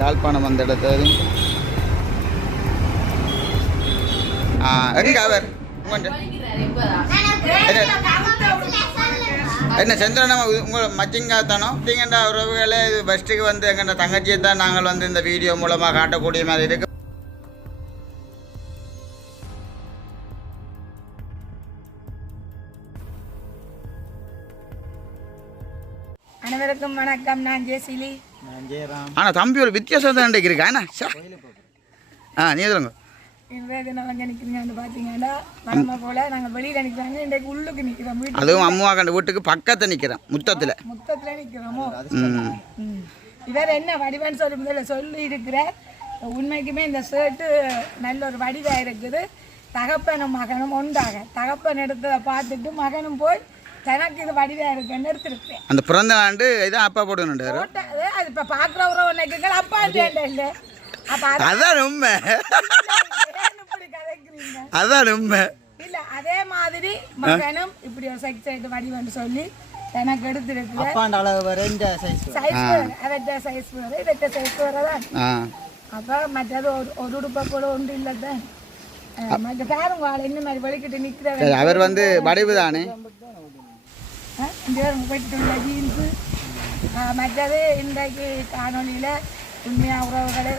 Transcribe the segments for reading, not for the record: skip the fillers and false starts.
யாழ்ப்பாணம் வந்த இடத்துல எங்க அவர் என்ன சந்திரன் உங்கள் மச்சிங்காத்தானோ தீங்கண்டா உறவுகளே இது ஃபஸ்ட்டுக்கு வந்து எங்கள்ட தங்கச்சியை தான் நாங்கள் வந்து இந்த வீடியோ மூலமாக காட்டக்கூடிய மாதிரி இருக்கு. அனைவருக்கும் வணக்கம். நான் ஜெசிலி. ஆனால் தம்பி ஒரு வித்தியாசம் தான் இருக்கா என்ன நீ சொல்லுங்க. அதுவும் அம்மா கண்ட வீட்டுக்கு பக்கத்துல நிக்கிறேன், முத்தத்துல நிக்கிறோமோ. இவர் என்ன வடிவான்னு சொல்லி இருக்கிற. உண்மைக்குமே இந்த ஷர்ட்டு நல்ல ஒரு வடிவா இருக்குது. தகப்பனும் மகனும் ஒன்றாக தகப்பன் எடுத்ததை பார்த்துட்டு மகனும் போய் தனக்கு இது வடிவா இருக்குன்னு எடுத்துருக்கேன். அந்த பிறந்த ஆண்டு இதான் அப்பா போட்டு அது இப்ப பாக்குற உறவு அப்பா இல்லை. அதான் உண்மை, அதான் உண்மை இல்ல. அதே மாதிரி மகனும் இப்படி ஒரு சைஸ் வடிவன்னு சொல்லி எனக்கு எடுத்துருக்கு. அப்ப மற்றது ஒரு உடுப்பை கூட ஒன்று இல்லதான். மற்ற பேரும் வாழை இந்த மாதிரி வலிக்கிட்டு நிக்கிற அவர் வந்து வடிவு தானே. ஜீன்ஸு மற்றது இன்றைக்கு காணொலியில உண்மையா உறவுகளை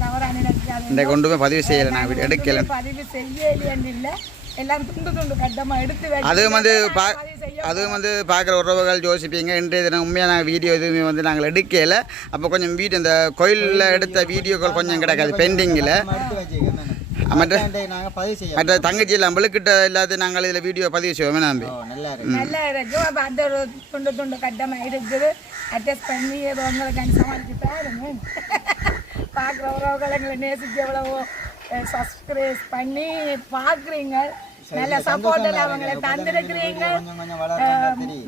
தவறாக நினைக்காது கொண்டு போய் பதிவு செய்யலை, நான் எடுக்கல, பதிவு செய்யலைன்னு இல்லை. எல்லாம் துண்டு துண்டு கட்டமாக எடுத்து அதுவும் வந்து பார்க்குற உறவுகள் யோசிப்பீங்க. இன்றைய தினம் உண்மையாக நாங்கள் வீடியோ எதுவுமே வந்து நாங்கள் எடுக்கல. அப்போ கொஞ்சம் வீடியோ இந்த கோயிலில் எடுத்த வீடியோக்கள் கொஞ்சம் கிடைக்காது பெண்டிங்கில். மற்ற தங்கச்சியில் நம்மளுக்கிட்ட எல்லாத்தையும் நாங்கள் இதில் வீடியோ பதிவு செய்வோமே நம்பி நல்லா இருக்கும். அப்போ அந்த ஒரு துண்டு துண்டு கட்டமாக இருக்குது. அட்ஜஸ்ட் பண்ணி ஏதோ உங்களுக்கு சமாளிச்சு பாருங்க. பார்க்குற உறவுகள் எங்களை நேசிச்சு எவ்வளவோ சப்ஸ்கிரைப் பண்ணி பார்க்குறீங்க. நல்ல சப்போர்ட்டில் அவங்களை தந்துருக்கிறீங்க.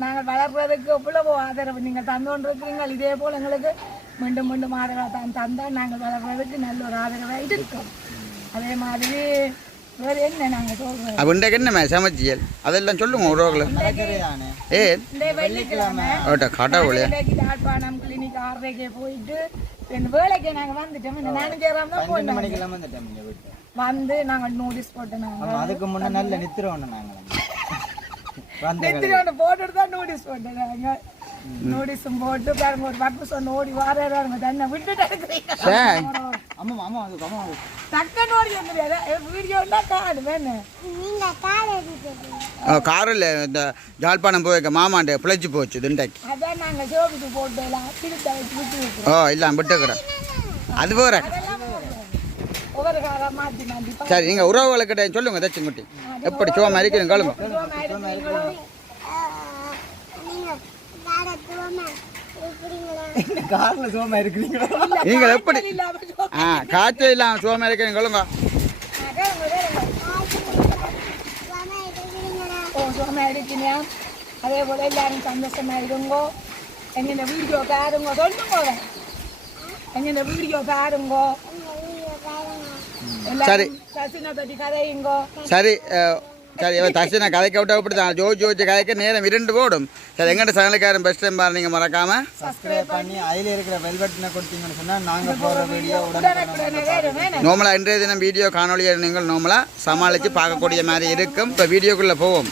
நாங்கள் வளர்றதுக்கு எவ்வளவோ ஆதரவு நீங்கள் தந்தோன்றிருக்கிறீங்க. இதே போல் எங்களுக்கு மீண்டும் மீண்டும் ஆதரவாக தந்தால் நாங்கள் வளர்றதுக்கு நல்ல ஒரு ஆதரவாக இருக்கோம். அதே மாதிரி வேறு என்ன நாங்கள் சொல்கிறோம் அப்படின்ட்டு என்ன சமைச்சியல் அதெல்லாம் சொல்லுங்க உறவுகளை. இந்த வெள்ளிக்கிழமை கடவுளே யாழ்ப்பாணம் கிளினிக் 6:30 போயிட்டு என் வேலைக்கு நாங்கள் வந்துட்டோம். இந்த 4 மணிக்கெல்லாம் வந்து நாங்கள் நோட்டீஸ் போட்டோம். அதுக்கு முன்னே நல்ல நித்திரோன்னு நித்திரோன்னு போட்டுட்டு தான் நோட்டீஸ் போட்டோம். நாங்கள் நோட்டீஸும் போட்டு பாருங்க ஒரு பக்கம் சொன்ன ஓடி வாராங்க தன்னை விட்டுட்டு இருக்கிறீங்க. காரில் இந்த ஜாழ்ப்பாணம் போய் மாமாண்ட பிழைச்சி போச்சு திண்டாக்கி. அதான் நாங்கள் சோபிட்டு போட்டோம். ஓ இல்லை விட்டுக்கிறேன். அது போகிற ஒவ்வொரு காரம் மாற்றி மாற்றி. சரி நீங்கள் உறவுகளுக்கிட்ட சொல்லுங்க தச்சுங்குட்டி எப்படி சோமா இருக்கிறீங்க கேளுங்க. நீங்கள் எப்படி காய்ச்சல் இல்லாம சோமா இருக்கிறீங்க கேளுங்க. அதே போல எல்லாரும் சந்தோஷமா இருங்கோ. எங்க வீடியோ பாருங்க சொல்லுங்க. எங்க வீடியோ பாருங்க. சரி சசினை பற்றி கதையுங்கோ. சரி சரி தர்ஷனா கதைக்க விட்டா இப்படி தான் ஜோதிச்சு கதைக்க நேரம் 2 போடும். சரி எங்கிட்ட சேனலுக்காரன் பெஸ்ட் டைம் பாரு. நீங்கள் மறக்காம சப்ஸ்கிரைப் பண்ணி அதில் இருக்கிற பெல் பட்டனை கொடுத்தீங்கன்னு சொன்னால் நாங்கள் போகிற வீடியோ உடனே நார்மலாக இன்றைய தினம் வீடியோ காணொலியை நீங்கள் நார்மலாக சமாளித்து பார்க்கக்கூடிய மாதிரி இருக்கும். இப்போ வீடியோக்குள்ளே போவோம்.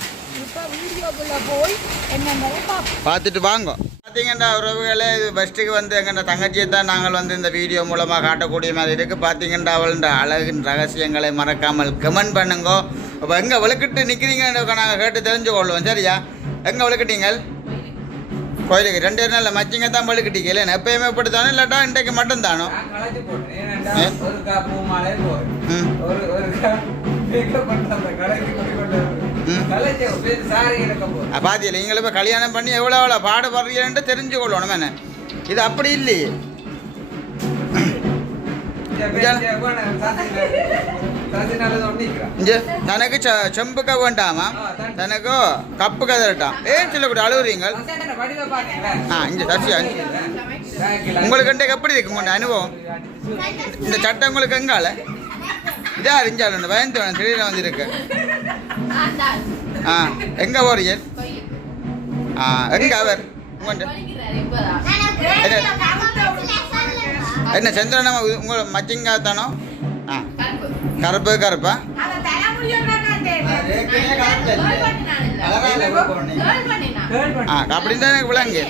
பார்த்துட்டு வாங்க. பார்த்தீங்கன்னா உறவுகளே இது ஃபஸ்ட்டுக்கு வந்து எங்கள்ட தங்கச்சியை தான் நாங்கள் வந்து இந்த வீடியோ மூலமாக காட்டக்கூடிய மாதிரி இருக்குது. பார்த்தீங்கன்னா அவள்ன்ற அழகின் ரகசியங்களை மறக்காமல் கமெண்ட் பண்ணுங்க. இப்போ எங்கே விளக்கிட்டு நிற்கிறீங்கன்னு நாங்கள் கேட்டு தெரிஞ்சு கொள்வோம். சரியா எங்கே விளக்கிட்டீங்கள்? கோயிலுக்கு 2 நாளில் மச்சிங்க தான் விளக்கிட்டீங்க இல்லை எப்பயுமே இப்படி தானே இல்லாட்டா இன்றைக்கு மட்டும் தானோ? பாத்தியில்ல நீங்களும் இப்போ கல்யாணம் பண்ணி எவ்வளோ பாடுபடுறீங்கன்ட்டு தெரிஞ்சு கொள்ளணும். என்ன இது அப்படி இல்லையே. தனக்கு செம்புக்க வேண்டாமா தனக்கு கப்பு கதறட்டான் ஏன் சொல்லக்கூட அழுகுறீங்க. இங்கே சசியா உங்களுக்கு எப்படி இருக்கு உங்க அனுபவம்? இந்த சட்டம் உங்களுக்கு எங்கால இதா அறிஞ்சாலும் பயந்து திடீர்னு வந்துருக்கு. எங்க போறீங்க? எங்க அவர் என்ன சந்திரன் உங்களை மச்சிங்கா தானோ ஆ கருப்பு கருப்பா அப்படின்னு தான் எனக்கு விளங்கு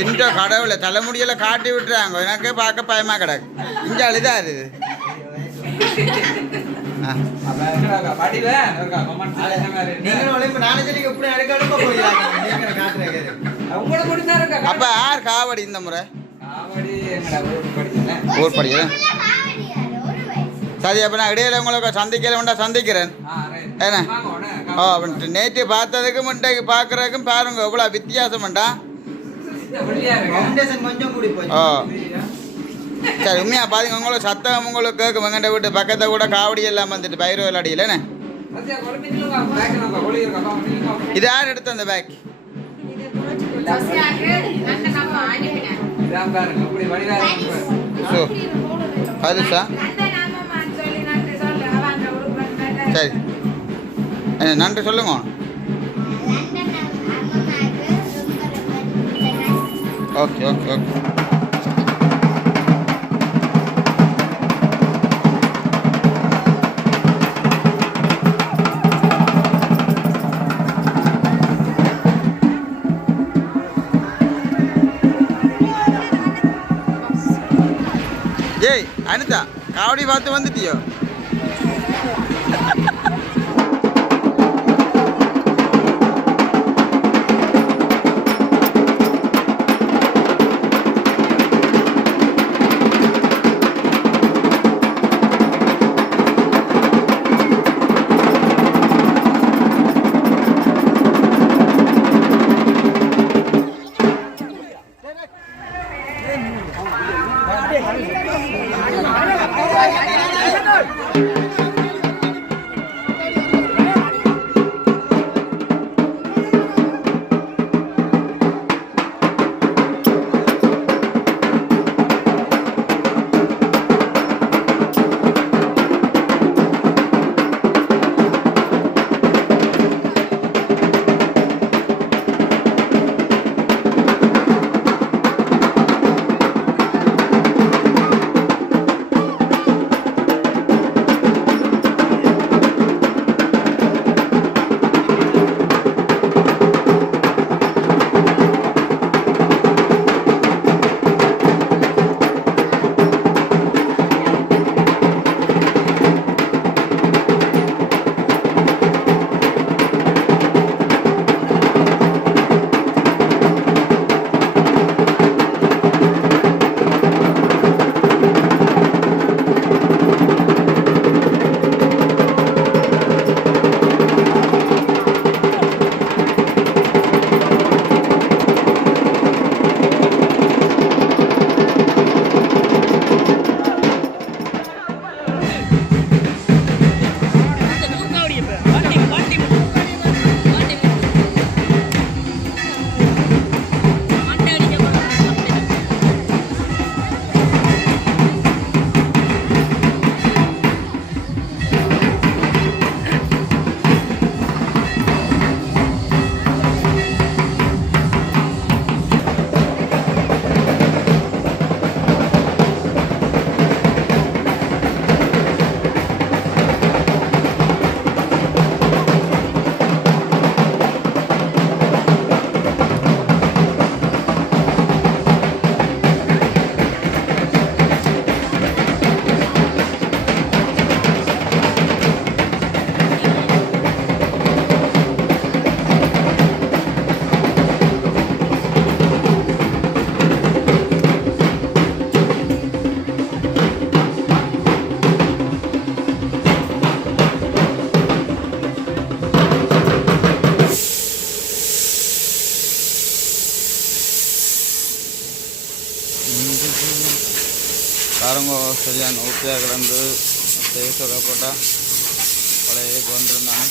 எந்த கடவுளை தலைமுடியெல்லாம் காட்டி விட்டுறாங்க எனக்கு பார்க்க பயமா கிடக்கு இங்கே அழுதா அது அப்ப யார் காவடி இந்த முறை ஊர் படிக்கல சரி அப்ப நான் இடையில உங்களுக்கு சந்திக்கல சந்திக்கிறேன் ஏன்னா ஓ நேற்று பார்த்ததுக்கும் இன்றைக்கு பார்க்கறதுக்கும் பாருங்க எவ்வளோ வித்தியாசம்டா ஓ சரி உண்மையா பாருங்க உங்களுக்கு சத்தம் உங்களுக்கு கேட்கும் எங்கிட்ட வீட்டு பக்கத்தை கூட காவடி எல்லாம் வந்துட்டு பயிர் விளையாடியிலண்ணே இது யார் எடுத்து அந்த பேக் அதுசா சரி நன்றி சொல்லுங்க ஓகே ஓகே ஓகே ஏய் அனிதா காவடி பார்த்து வந்துட்டியோ பாருங்க சரியான ஊற்றியாக கிடந்து தேசோட போட்டால் பழைய இதுக்கு வந்துருந்தாங்க.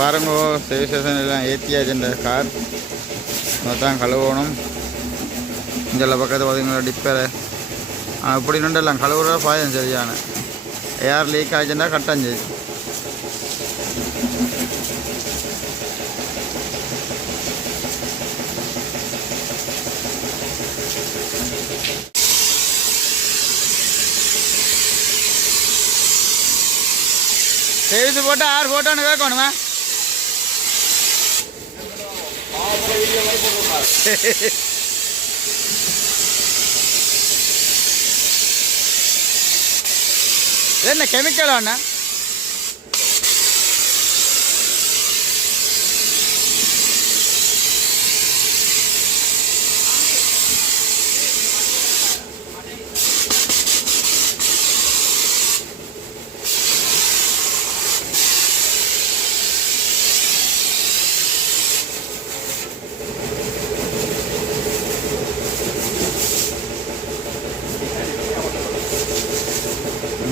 பாருங்க சர்வீஸ் ஸ்டேஷன் எல்லாம் ஏற்றியாச்சு இந்த கார் தான் கழுவணும். இங்கே பக்கத்தில் பார்த்தீங்கன்னா டிப்பரு இப்படி நின்றெல்லாம் கழுவுற பாயம் சரியான ஏர் லீக் ஆச்சுன்னா கட்டஞ்சு. சர்வீஸ் போட்டால் 6 ஃபோட்டோன்னு கேட்கணுமா? என்ன கெமிக்கல் அண்ணா?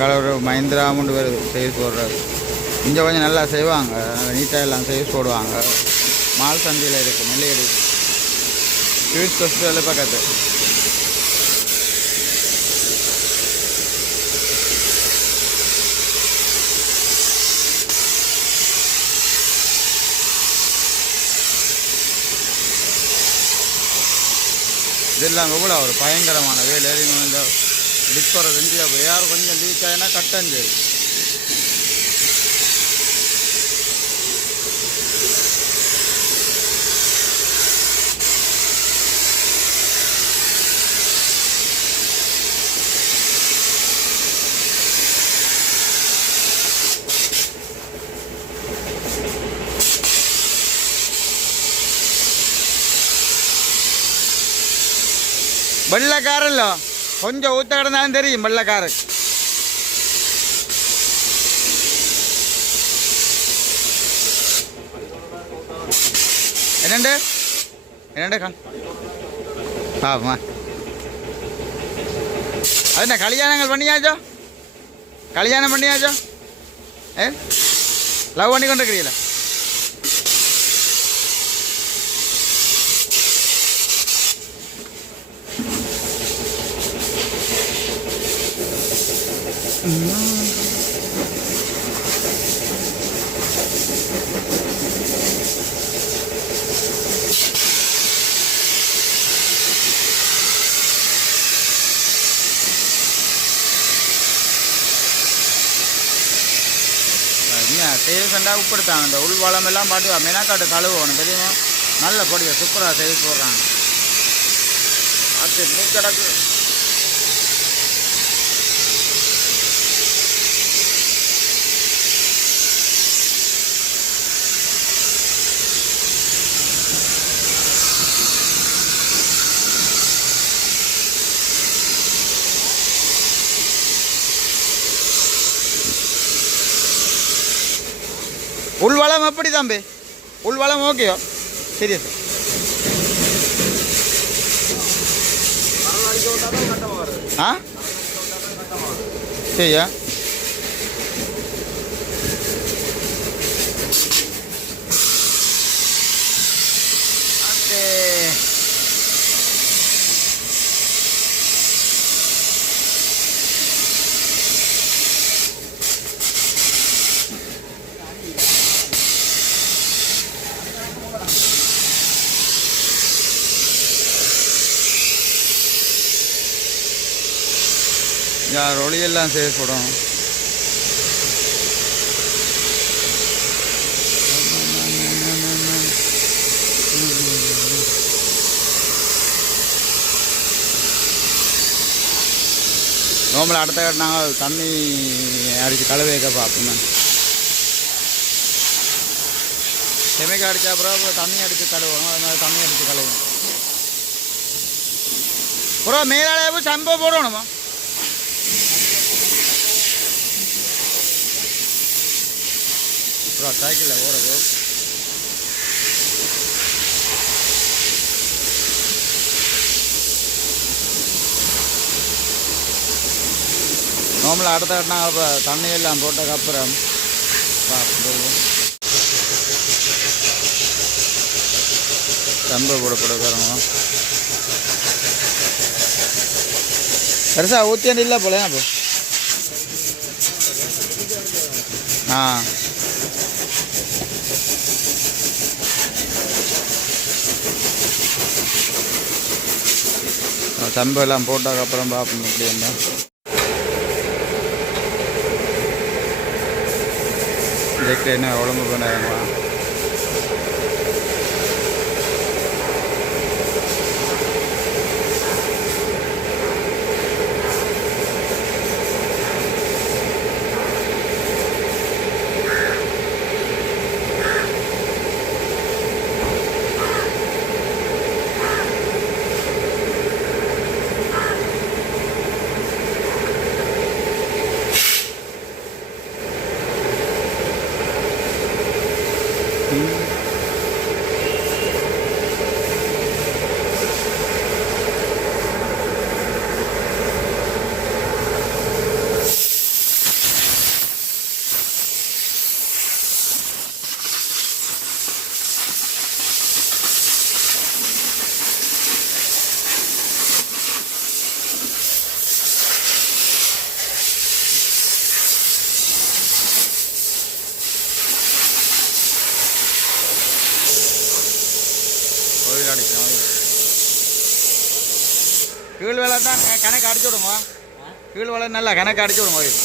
அங்கே ஒரு மஹிந்திரா அமௌண்ட் வருது சர்வீஸ் போடுறாரு. இங்கே கொஞ்சம் நல்லா செய்வாங்க, நீட்டாக எல்லாம் சர்வீஸ் போடுவாங்க. மால் சந்தையில் இருக்குது நெல்லையடி யூஸ் ஹாஸ்பிட்டல் பக்கத்து. இதெல்லாம் எவ்வளோ ஒரு பயங்கரமான வேலை. இந்த டிப்பர் ரெண்டியா யாரும் கொஞ்சம் லீக் ஆகினா கட்டஞ்சு. வெள்ளக்காரല്ലോ கொஞ்சம் ஊற்ற கிடந்தாலும் தெரியும் வெள்ளக்காரன். என்னண்டு பாப்பா அது என்ன கல்யாணங்கள் பண்ணியாச்சோ? கல்யாணம் பண்ணியாச்சோ? லவ் பண்ணி கொண்டு இருக்கிறீங்களா? சேவ்ஸண்டா உப்படுத்தாங்க. இந்த உள்வளம் எல்லாம் பாட்டு மெனாக்காட்டு கழுவணும் தெரியுமா? நல்ல பொடியை சூப்பராக சேவ் போடுறாங்க. அது மூக்கடக்கு உள்வளம் எப்படி தம்பி? உள்வளம் ஓகேயோ? சீரியஸ் ஆ சரியா? யார் ஒளியெல்லாம் சேவ் போடணும். நோம்பல அடுத்த கட்ட நாங்கள் தண்ணி அடித்து கழுவி வைக்க பார்ப்போம். கெமிக்கல் அடித்தா அப்புறம் தண்ணி அடித்து கழுவுவோம். அதனால தண்ணி அடித்து கழுவுவோம். அப்புறம் மேலாள சம்போ போடணுமா? அப்புறம் சைக்கிளில் ஓடுறது நோம்பல அடுத்த கட்டினா அப்போ தண்ணி எல்லாம் போட்டதுக்கப்புறம் பார்ப்போம். ரொம்ப கொடுக்குறோங்க பெருசா ஊற்றியாண்டு இல்லை போல அப்போ ஆ தம்பு எல்லாம் போட்டதுக்கப்புறம் பார்ப்போம் எப்படி இருந்தால் இதுக்கு என்ன உடம்பு பண்ணாங்களா கோயில் அடிக்கணும் கீழ் வேலை தான் கணக்கு அடிச்சு விடுங்க கீழ் வேலை நல்லா கணக்கு அடிச்சு விடுங்க கோயில்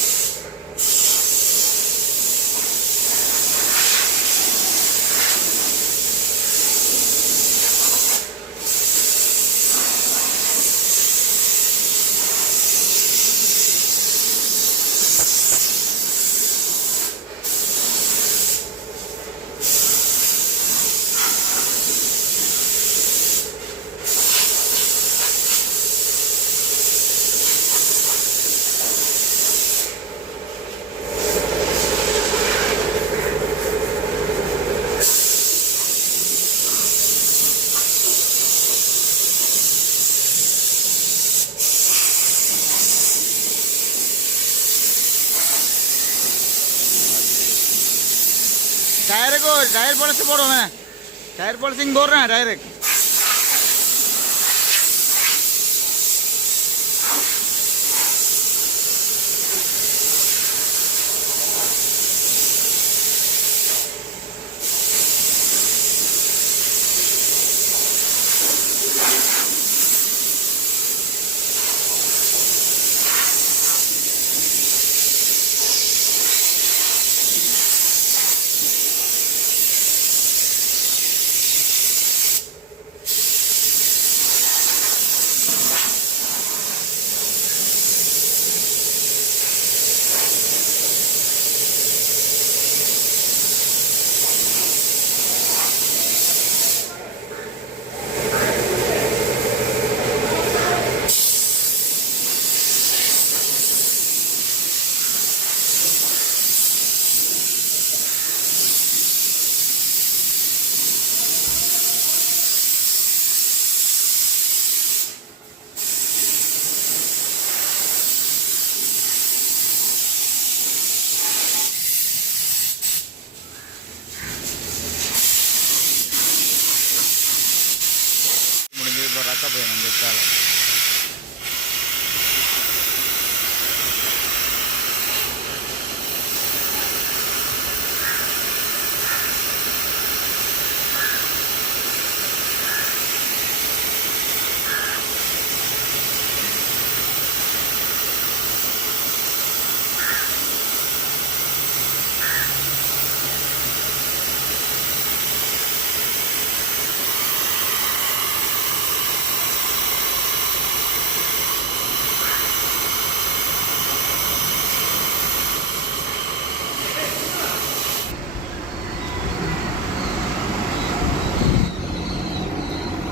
टायर को टायर पॉलिश போடுவோம் मैं टायर पॉलिशिंग बोल रहे हैं डायरेक्ट रखा पे हम देखा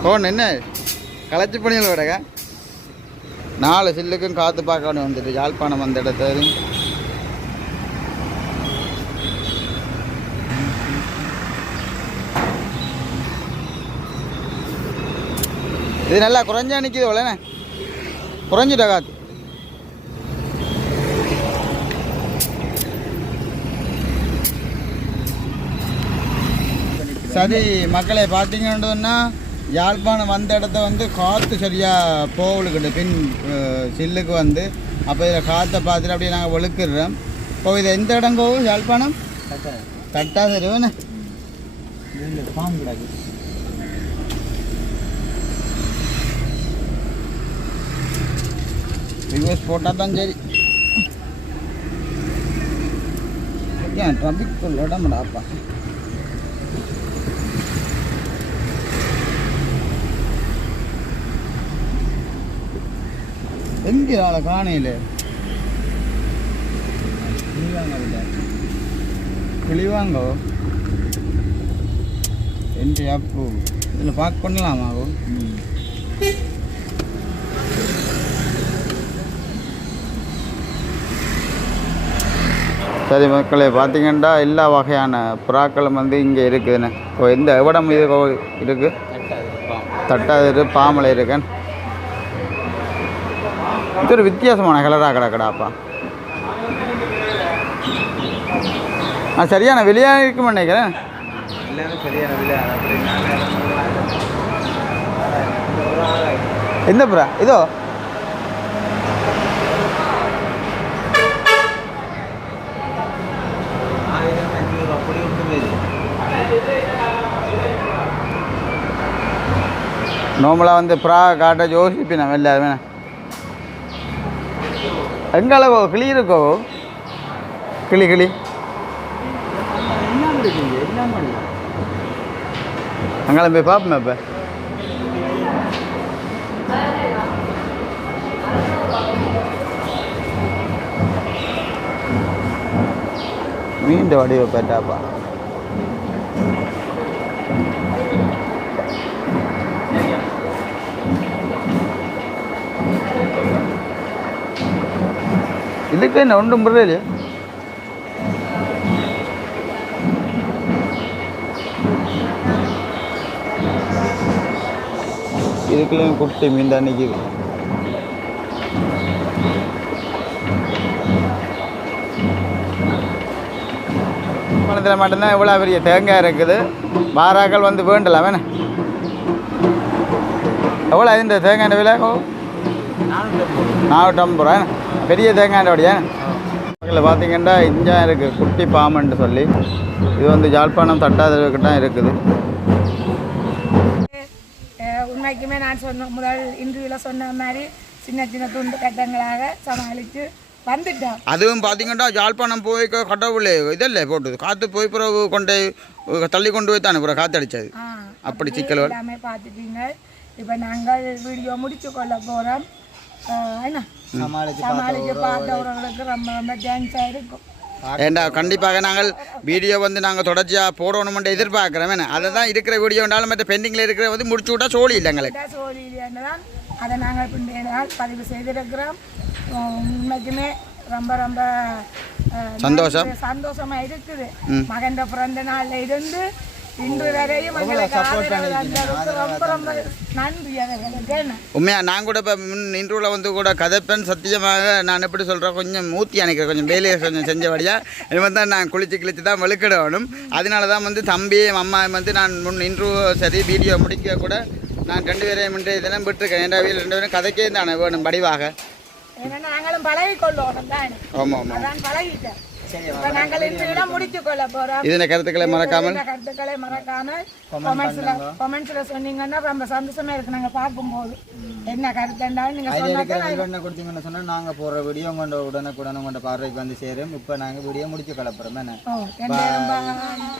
फोन என்ன கலச்சி பணியில் விடங்க 4 சில்லுக்கும் காத்து பார்க்கணும் வந்துட்டு யாழ்ப்பாணம் அந்த இடத்துல இது நல்லா குறைஞ்சா நிற்கிது போலண்ணே குறைஞ்சிட்ட காத்து சரி மக்களை பார்த்தீங்கன்னா யாழ்ப்பாணம் வந்த இடத்த வந்து காற்று சரியாக போவலுக்கிட்ட பின் சில்லுக்கு வந்து அப்போ இதில் காற்றை பார்த்துட்டு அப்படியே நாங்கள் வெளுக்கிடுறோம். இப்போ இது எந்த இடம் போகும் யாழ்ப்பாணம்? தட்டா தெருவுன்னு பாம்பு கிடக்கு. ரிவர்ஸ் போட்டால் தான் சரி. ஏன் ட்ராஃபிக் இடம்டாப்பா. எங்கே ஆளை காணையில் கிளிவாங்கோ என்ட்ரி அப்ரூவ். இதில் பார்க் பண்ணலாமாகும். சரி மக்களே, பார்த்தீங்கன்னா எல்லா வகையான புறாக்களும் வந்து இங்கே இருக்குதுன்னு. இப்போ எந்த எவ்வளோ இது இருக்குது? தட்டாது பாமலை இருக்கேன். இது ஒரு வித்தியாசமான கலராக கிடக்கடாப்பா. சரியான விலையாக இருக்குன்னு நினைக்கிறேன். எந்த புறா இதோ? நார்மலாக வந்து புறா காட்ட யோசிப்பினா எல்லாருமே எங்களவோ கிளி இருக்கோ? கிளி கிளி அங்கே போய் பார்ப்போமே. இப்போ மீண்ட வடிவ பேட்டாப்பா. இதுக்கு என்ன ஒன்றும் புரியலையே. இதுக்குள்ளேயும் குட்டி மீன் தான் நிற்கிது. பணத்தில் மட்டும்தான் இவ்வளோ பெரிய தேங்காய் இருக்குது. வாராக்கள் வந்து வேண்டலாம் வேணே. எவ்வளோ இந்த தேங்காய் விலை? 450 ரூபா. பெரிய தேங்காயோடைய இதில் பார்த்தீங்கன்னா இஞ்சா இருக்குது குட்டி பாம்புன்னு சொல்லி. இது வந்து யாழ்ப்பாணம் தட்டாதவருக்கு தான் இருக்குது. உண்மைக்குமே நான் சொன்ன முதல் இன்டர்வியூவில் சொன்ன மாதிரி சின்ன சின்ன துண்டு கட்டங்களாக சமாளித்து வந்துட்டோம். அதுவும் பார்த்தீங்கன்னா யாழ்ப்பாணம் போய் கடவுளே இதல்ல போட்டுது காற்று போய் பிறகு கொண்டு தள்ளி கொண்டு போய் தானே பிறகு காற்று அடித்தது. அப்படி சிக்கல் எல்லாமே பார்த்துட்டீங்க. இப்போ நாங்கள் வீடியோ முடிச்சு கொள்ள போகிறோம். என்ன சமாளித்து பார்த்தவர்களுக்கு ரொம்ப ரொம்ப தேங்க்ஸாக இருக்கும். ஏண்டா கண்டிப்பாக நாங்கள் வீடியோ வந்து நாங்கள் தொடர்ச்சியாக போடணுமென்று எதிர்பார்க்குறோம். வேணா அதை தான் இருக்கிற வீடியோண்டாலும் மற்ற பெண்டிங்கில் இருக்கிற வந்து முடிச்சு விட்டா சோழி இல்லை எங்களுக்கு. சோழி இல்லைன்னு தான் அதை நாங்கள் பிந்தைய நாள் பதிவு செய்திருக்கிறோம். உண்மைக்குமே ரொம்ப ரொம்ப சந்தோஷமாக இருக்குது. மகன் பிறந்த நாளில் இருந்து இன்று வரையும் ரொம்ப ரொம்ப நன்றி. உண்மையா நான் கூட இப்போ இன்றுவில் வந்து கூட கதைப்பேன். சத்தியமாக நான் எப்படி சொல்கிறேன், கொஞ்சம் மூத்தி அணைக்கிறேன், கொஞ்சம் வேலையை கொஞ்சம் செஞ்சபடியாக இது வந்து நான் குளிச்சு தான் வெளுக்கிடணும். அதனால தான் வந்து தம்பி அம்மா வந்து நான் இன்ட்ரூ சரி வீடியோ முடிக்க கூட நான் 2 பேரையும் இதெல்லாம் விட்டுருக்கேன். ஏன்னா 2 பேரும் கதைக்கே தானே வேணும் வடிவாக. நாங்களும் பழகிக்கொள்ளுவோம் தான். ஆமாம் ஆமாம், அதான் பழகிட்டேன். நாங்கள் இந்த இடம் முடித்துக் கொள்ள போறோம். இதனை கருத்துக்களை மறக்காமல் கமெண்ட்ஸ்ல சொன்னீங்கன்னா ரொம்ப சந்தோஷமா இருக்கு. நாங்க பார்க்கும்போது என்ன கருத்துண்டாலும் நீங்க கொடுத்தீங்கன்னு சொன்னா நாங்க போற வீடியோ உங்களோட உடனுக்குடன் உங்களோட பார்வைக்கு வந்து சேரும். இப்ப நாங்க வீடியோ முடிச்சு கிளப்புறோம்.